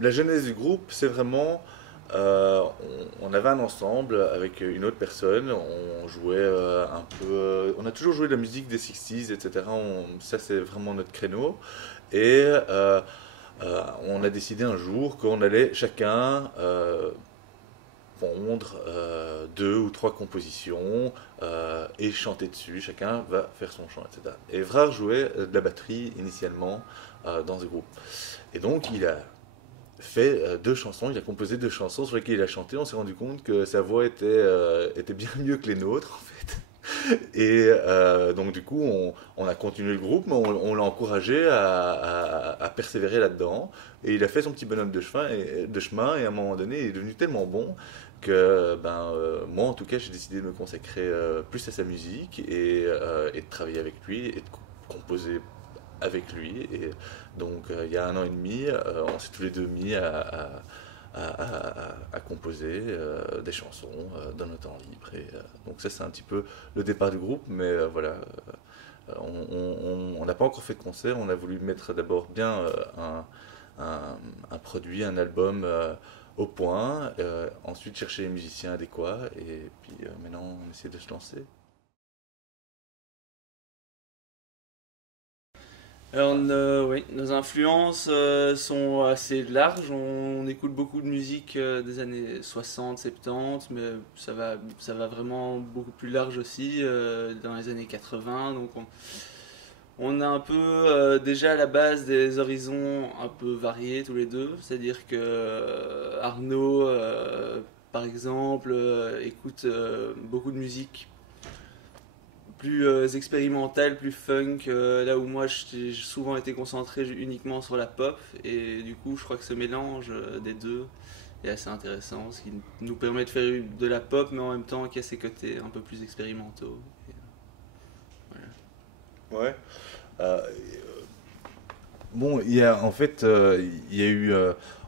La genèse du groupe, c'est vraiment, euh, on avait un ensemble avec une autre personne, on jouait un peu, on a toujours joué de la musique des 60s, etc. Ça, c'est vraiment notre créneau. Et on a décidé un jour qu'on allait chacun pondre deux ou trois compositions et chanter dessus. Chacun va faire son chant, etc. Et Vrard jouait de la batterie initialement dans ce groupe. Et donc, il a fait deux chansons, il a composé deux chansons sur lesquelles il a chanté. On s'est rendu compte que sa voix était bien mieux que les nôtres, en fait. Et donc du coup, on a continué le groupe, mais on l'a encouragé à persévérer là-dedans. Et il a fait son petit bonhomme de chemin, et à un moment donné, il est devenu tellement bon que moi, en tout cas, j'ai décidé de me consacrer plus à sa musique et de travailler avec lui et de composer avec lui. Et donc, il y a 1 an et demi, on s'est tous les deux mis à composer des chansons dans nos temps libres. Et donc, ça, c'est un petit peu le départ du groupe. Mais voilà, on n'a pas encore fait de concert. On a voulu mettre d'abord bien un produit, un album au point. Ensuite, chercher les musiciens adéquats. Et puis maintenant, on essaie de se lancer. Alors, oui, nos influences sont assez larges. On écoute beaucoup de musique des années 60, 70, mais ça va vraiment beaucoup plus large aussi, dans les années 80. Donc, on a un peu déjà à la base des horizons un peu variés tous les deux. C'est-à-dire que Arnaud, par exemple, écoute beaucoup de musique plus expérimental, plus funk, là où moi j'ai souvent été concentré uniquement sur la pop, et du coup je crois que ce mélange des deux est assez intéressant, ce qui nous permet de faire de la pop, mais en même temps qui a ses côtés un peu plus expérimentaux. Et, voilà. Ouais. Euh, Bon, en fait, il y a eu,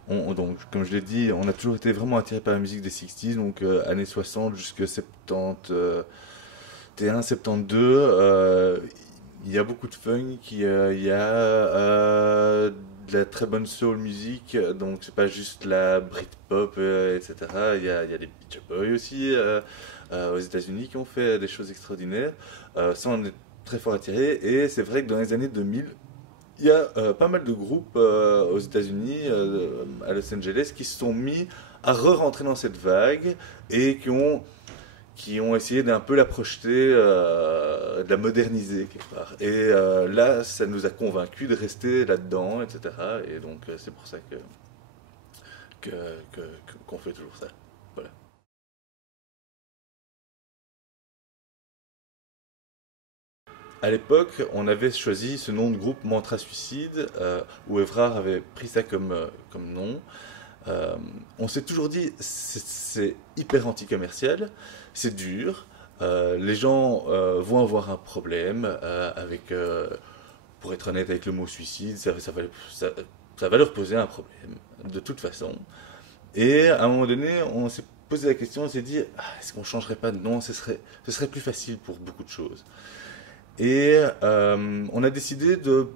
donc, comme je l'ai dit, on a toujours été vraiment attiré par la musique des 60s, donc années 60 jusqu'à 70, 71, 72. Il y a beaucoup de funk, il y a de la très bonne soul musique, donc c'est pas juste la Britpop, etc. Il y a des Beach Boys aussi aux États-Unis qui ont fait des choses extraordinaires. Ça, on est très fort attiré, et c'est vrai que dans les années 2000, il y a pas mal de groupes aux États-Unis, à Los Angeles, qui se sont mis à re-rentrer dans cette vague et qui ont essayé d'un peu la projeter, de la moderniser quelque part. Et là, ça nous a convaincus de rester là-dedans, etc. Et donc, c'est pour ça que, qu'on fait toujours ça. Voilà. À l'époque, on avait choisi ce nom de groupe Mantra Suicide, où Evrard avait pris ça comme nom. Euh, on s'est toujours dit, c'est hyper anti-commercial, c'est dur, les gens vont avoir un problème pour être honnête avec le mot suicide, ça va leur poser un problème, de toute façon. Et à un moment donné, on s'est posé la question, on s'est dit, ah, est-ce qu'on changerait pas de nom, ce serait plus facile pour beaucoup de choses. Et on a décidé de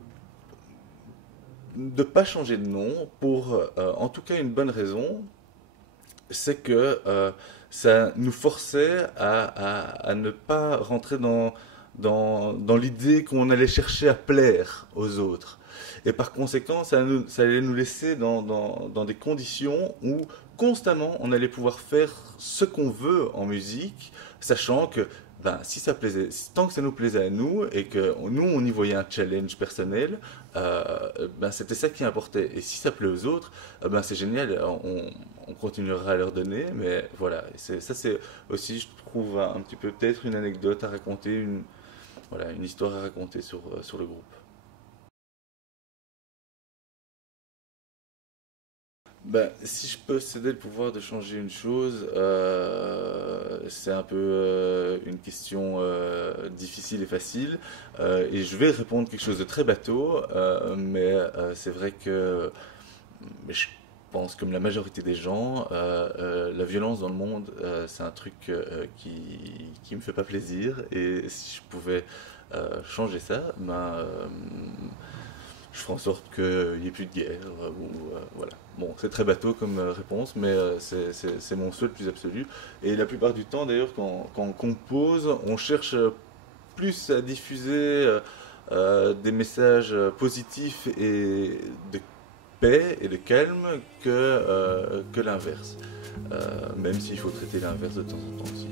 ne pas changer de nom pour, en tout cas, une bonne raison, c'est que ça nous forçait à ne pas rentrer dans l'idée qu'on allait chercher à plaire aux autres. Et par conséquent, ça allait nous laisser dans des conditions où constamment on allait pouvoir faire ce qu'on veut en musique, sachant que si ça plaisait, tant que ça nous plaisait à nous et que nous on y voyait un challenge personnel, c'était ça qui importait. Et si ça plaît aux autres, c'est génial, on continuera à leur donner, mais voilà, ça c'est aussi, je trouve, un petit peu peut-être une anecdote à raconter, voilà, une histoire à raconter sur le groupe. Si je peux céder le pouvoir de changer une chose, c'est un peu une question difficile et facile. Et je vais répondre quelque chose de très bateau, mais c'est vrai que je pense, comme la majorité des gens, la violence dans le monde, c'est un truc qui me fait pas plaisir. Et si je pouvais changer ça, je ferai en sorte qu'il n'y ait plus de guerre. Voilà. Bon, c'est très bateau comme réponse, mais c'est mon souhait le plus absolu. Et la plupart du temps, d'ailleurs, quand on compose, on cherche plus à diffuser des messages positifs et de paix et de calme que l'inverse. Même s'il faut traiter l'inverse de temps en temps aussi.